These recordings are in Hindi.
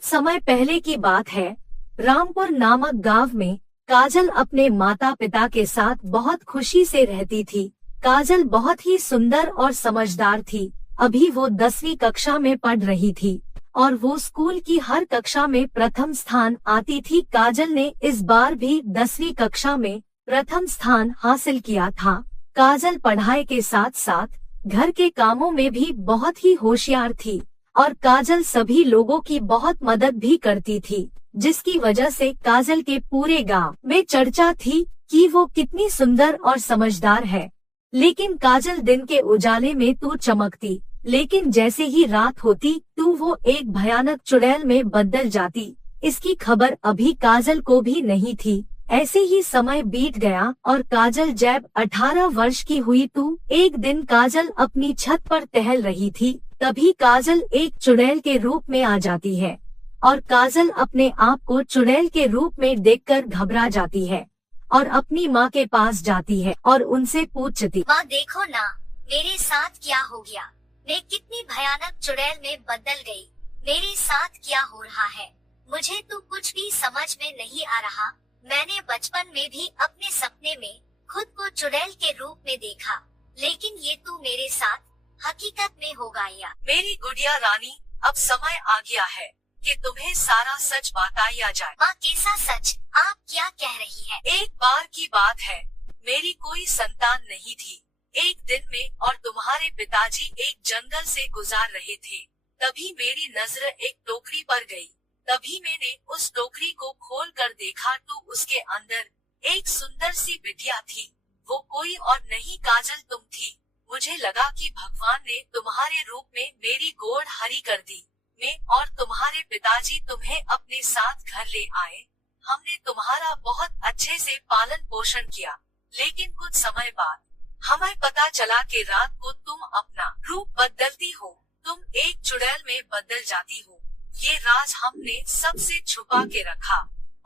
बहुत समय पहले की बात है। रामपुर नामक गांव में काजल अपने माता पिता के साथ बहुत खुशी से रहती थी। काजल बहुत ही सुंदर और समझदार थी। अभी वो 10वीं कक्षा में पढ़ रही थी और वो स्कूल की हर कक्षा में प्रथम स्थान आती थी। काजल ने इस बार भी 10वीं कक्षा में प्रथम स्थान हासिल किया था। काजल पढ़ाई के साथ साथ घर के कामों में भी बहुत ही होशियार थी और काजल सभी लोगों की बहुत मदद भी करती थी, जिसकी वजह से काजल के पूरे गांव में चर्चा थी कि वो कितनी सुंदर और समझदार है। लेकिन काजल दिन के उजाले में तो चमकती, लेकिन जैसे ही रात होती तो वो एक भयानक चुड़ैल में बदल जाती। इसकी खबर अभी काजल को भी नहीं थी। ऐसे ही समय बीत गया और काजल जब 18 वर्ष की हुई तो एक दिन काजल अपनी छत पर टहल रही थी। तभी काजल एक चुड़ैल के रूप में आ जाती है और काजल अपने आप को चुड़ैल के रूप में देखकर घबरा जाती है और अपनी माँ के पास जाती है और उनसे पूछती, माँ देखो ना, मेरे साथ क्या हो गया? मैं कितनी भयानक चुड़ैल में बदल गई। मेरे साथ क्या हो रहा है? मुझे तो कुछ भी समझ में नहीं आ रहा। मैंने बचपन में भी अपने सपने में खुद को चुड़ैल के रूप में देखा, लेकिन ये तो मेरे साथ हकीकत में हो गया। मेरी गुड़िया रानी, अब समय आ गया है कि तुम्हें सारा सच बताया जाए। माँ कैसा सच? आप क्या कह रही है? एक बार की बात है, मेरी कोई संतान नहीं थी। एक दिन में और तुम्हारे पिताजी एक जंगल से गुजार रहे थे। तभी मेरी नजर एक टोकरी पर गई। तभी मैंने उस टोकरी को खोल कर देखा तो उसके अंदर एक सुंदर सी बिटिया थी। वो कोई और नहीं काजल तुम थी। मुझे लगा कि भगवान ने तुम्हारे रूप में मेरी गोद हरी कर दी। मैं और तुम्हारे पिताजी तुम्हें अपने साथ घर ले आए। हमने तुम्हारा बहुत अच्छे से पालन पोषण किया, लेकिन कुछ समय बाद हमें पता चला कि रात को तुम अपना रूप बदलती हो। तुम एक चुड़ैल में बदल जाती हो। ये राज हमने सबसे छुपा के रखा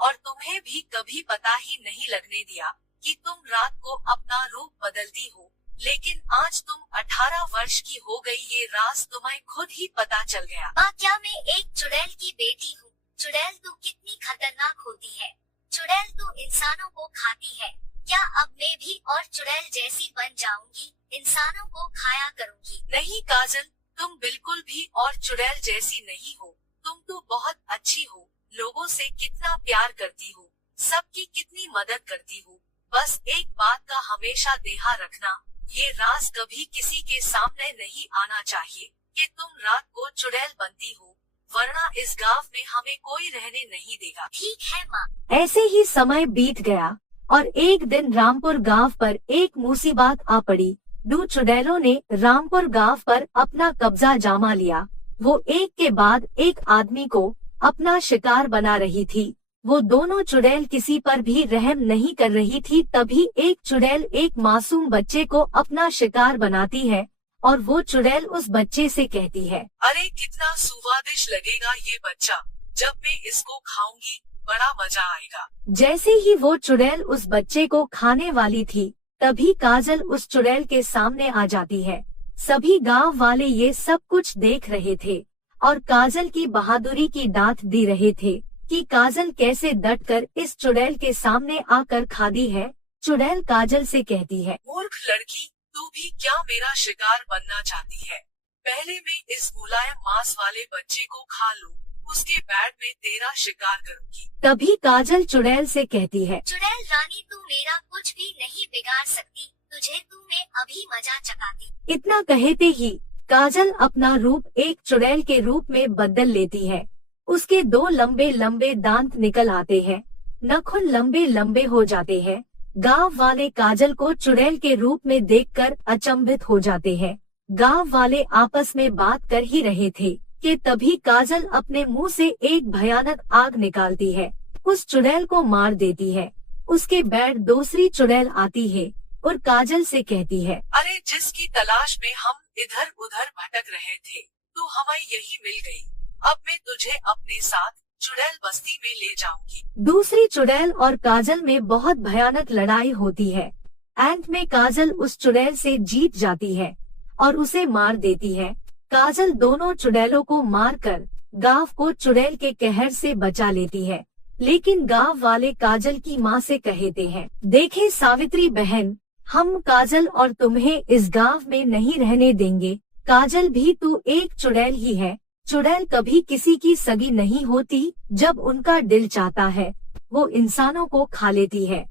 और तुम्हें भी कभी पता ही नहीं लगने दिया कि तुम रात को अपना रूप बदलती हो। लेकिन आज तुम 18 वर्ष की हो गई, ये राज तुम्हें खुद ही पता चल गया। माँ क्या मैं एक चुड़ैल की बेटी हूँ? चुड़ैल तो कितनी खतरनाक होती है। चुड़ैल तो इंसानों को खाती है। क्या अब मैं भी और चुड़ैल जैसी बन जाऊंगी, इंसानों को खाया करूंगी? नहीं काजल, तुम बिल्कुल भी और चुड़ैल जैसी नहीं हो। तुम तो बहुत अच्छी हो, लोगों से कितना प्यार करती हो, सबकी कितनी मदद करती हो। बस एक बात का हमेशा ध्यान रखना, ये राज कभी किसी के सामने नहीं आना चाहिए कि तुम रात को चुड़ैल बनती हो, वरना इस गांव में हमें कोई रहने नहीं देगा। ठीक है माँ। ऐसे ही समय बीत गया और एक दिन रामपुर गांव पर एक मुसीबत आ पड़ी। 2 चुड़ैलों ने रामपुर गांव पर अपना कब्जा जमा लिया। वो एक के बाद एक आदमी को अपना शिकार बना रही थी। वो दोनों चुड़ैल किसी पर भी रहम नहीं कर रही थी। तभी एक चुड़ैल एक मासूम बच्चे को अपना शिकार बनाती है और वो चुड़ैल उस बच्चे से कहती है, अरे कितना स्वादिष्ट लगेगा ये बच्चा, जब मैं इसको खाऊंगी बड़ा मजा आएगा। जैसे ही वो चुड़ैल उस बच्चे को खाने वाली थी, तभी काजल उस चुड़ैल के सामने आ जाती है। सभी गांव वाले ये सब कुछ देख रहे थे और काजल की बहादुरी की दात दे रहे थे कि काजल कैसे डटकर इस चुड़ैल के सामने आकर खड़ी है। चुड़ैल काजल से कहती है, मूर्ख लड़की, तू भी क्या मेरा शिकार बनना चाहती है? पहले मैं इस मुलायम मांस वाले बच्चे को खा लूं, उसके बाद में तेरा शिकार करूंगी। तभी काजल चुड़ैल से कहती है, चुड़ैल रानी तू मेरा कुछ भी नहीं बिगाड़ सकती, तुझे तू मैं अभी मजा चखाती। इतना कहते ही काजल अपना रूप एक चुड़ैल के रूप में बदल लेती है। उसके 2 लंबे लंबे दांत निकल आते हैं, नाखून लंबे लंबे हो जाते हैं। गांव वाले काजल को चुड़ैल के रूप में देखकर अचंभित हो जाते हैं। गांव वाले आपस में बात कर ही रहे थे कि तभी काजल अपने मुंह से एक भयानक आग निकालती है, उस चुड़ैल को मार देती है। उसके बाद दूसरी चुड़ैल आती है और काजल से कहती है, अरे जिसकी तलाश में हम इधर उधर भटक रहे थे, तो हमें यही मिल गई। अब मैं तुझे अपने साथ चुड़ैल बस्ती में ले जाऊंगी। दूसरी चुड़ैल और काजल में बहुत भयानक लड़ाई होती है। अंत में काजल उस चुड़ैल से जीत जाती है और उसे मार देती है। काजल दोनों चुड़ैलों को मारकर गांव को चुड़ैल के कहर से बचा लेती है। लेकिन गांव वाले काजल की माँ से कहते हैं, देखे सावित्री बहन, हम काजल और तुम्हें इस गांव में नहीं रहने देंगे। काजल भी तू एक चुड़ैल ही है। चुड़ैल कभी किसी की सगी नहीं होती। जब उनका दिल चाहता है वो इंसानों को खा लेती है।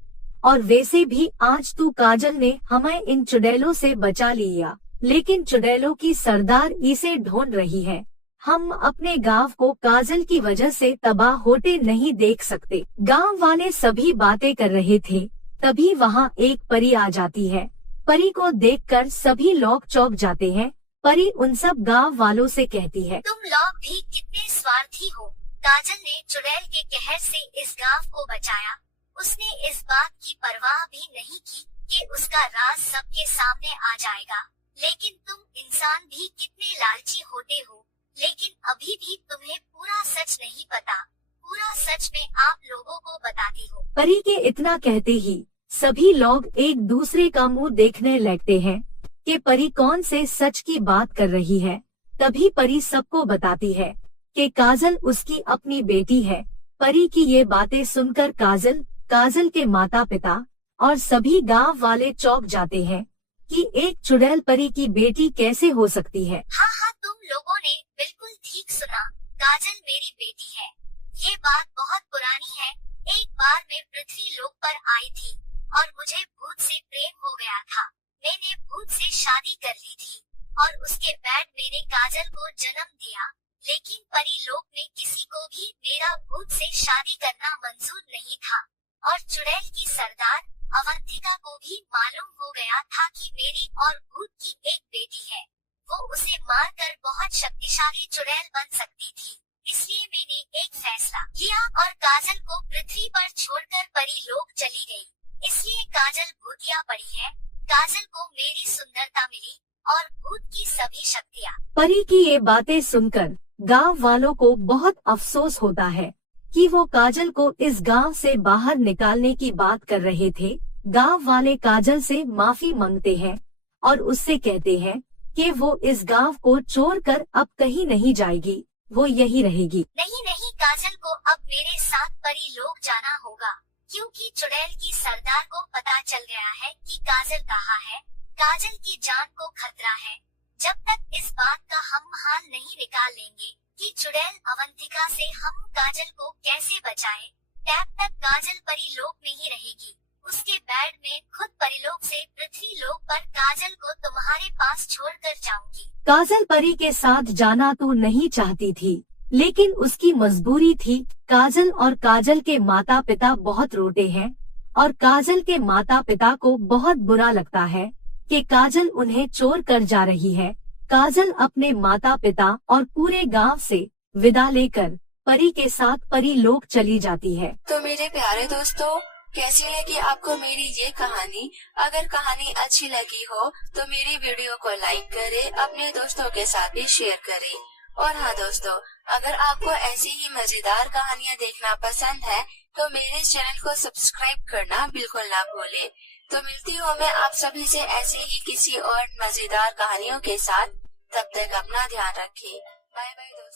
और वैसे भी आज तू काजल ने हमें इन चुड़ैलों से बचा लिया, लेकिन चुड़ैलों की सरदार इसे ढूंढ रही है। हम अपने गांव को काजल की वजह से तबाह होते नहीं देख सकते। गांव वाले सभी बातें कर रहे थे, तभी वहां एक परी आ जाती है। परी को देखकर सभी लोग चौंक जाते हैं। परी उन सब गांव वालों से कहती है, तुम लोग भी कितने स्वार्थी हो। काजल ने चुड़ैल के कहर से इस गांव को बचाया। उसने इस बात की परवाह भी नहीं की कि उसका राज सबके सामने आ जाएगा। लेकिन तुम इंसान भी कितने लालची होते हो। लेकिन अभी भी तुम्हें पूरा सच नहीं पता। पूरा सच में आप लोगों को बताती हो। परी के इतना कहते ही सभी लोग एक दूसरे का मुंह देखने लगते हैं कि परी कौन से सच की बात कर रही है। तभी परी सबको बताती है कि काजल उसकी अपनी बेटी है। परी की ये बातें सुनकर काजल के माता पिता और सभी गांव वाले चौंक जाते हैं कि एक चुड़ैल परी की बेटी कैसे हो सकती है। हाँ, तुम लोगों ने बिल्कुल ठीक सुना। काजल मेरी बेटी है। ये बात बहुत पुरानी है। एक बार मैं पृथ्वी लोक पर आई थी और मुझे भूत से प्रेम हो गया था। मैंने भूत से शादी कर ली थी और उसके बाद मैंने काजल को जन्म दिया। लेकिन परी लोक में किसी को भी मेरा भूत से शादी करना मंजूर नहीं था। और चुड़ैल की सरदार अवंतिका को भी मालूम हो गया था कि मेरी और भूत की एक बेटी है। वो उसे मारकर बहुत शक्तिशाली चुड़ैल बन सकती थी। इसलिए मैंने एक फैसला किया और काजल को पृथ्वी पर छोड़कर परी लोक चली गई। इसलिए काजल भूतिया परी है। काजल को मेरी सुंदरता मिली और भूत की सभी शक्तियाँ। परी की ये बातें सुनकर गांव वालों को बहुत अफसोस होता है कि वो काजल को इस गांव से बाहर निकालने की बात कर रहे थे। गांव वाले काजल से माफी मांगते हैं और उससे कहते हैं कि वो इस गांव को छोड़कर अब कहीं नहीं जाएगी, वो यही रहेगी। नहीं, काजल को अब मेरे साथ परी लोक जाना होगा, क्योंकि चुड़ैल की सरदार को पता चल गया है कि काजल कहाँ है। काजल की जान को खतरा है। जब तक इस बात का हम हाल नहीं निकाल लेंगे कि चुड़ैल अवंतिका से हम काजल को कैसे बचाएं, तब तक काजल परी लोक में ही रहेगी। उसके बाद में खुद परिलोक से पृथ्वी लोक पर काजल को तुम्हारे पास छोड़कर जाऊंगी। काजल परी के साथ जाना तो नहीं चाहती थी, लेकिन उसकी मजबूरी थी। काजल और काजल के माता पिता बहुत रोते हैं और काजल के माता पिता को बहुत बुरा लगता है कि काजल उन्हें छोड़ कर जा रही है। काजल अपने माता पिता और पूरे गांव से विदा लेकर परी के साथ परी लोक चली जाती है। तो मेरे प्यारे दोस्तों, कैसी लगी आपको मेरी ये कहानी? अगर कहानी अच्छी लगी हो तो मेरी वीडियो को लाइक करें, अपने दोस्तों के साथ भी शेयर करें। और हाँ दोस्तों, अगर आपको ऐसी ही मजेदार कहानियाँ देखना पसंद है तो मेरे चैनल को सब्सक्राइब करना बिल्कुल ना भूलें। तो मिलती हूँ मैं आप सभी से ऐसे ही किसी और मजेदार कहानियों के साथ। तब तक अपना ध्यान रखें। बाय बाय दोस्तों।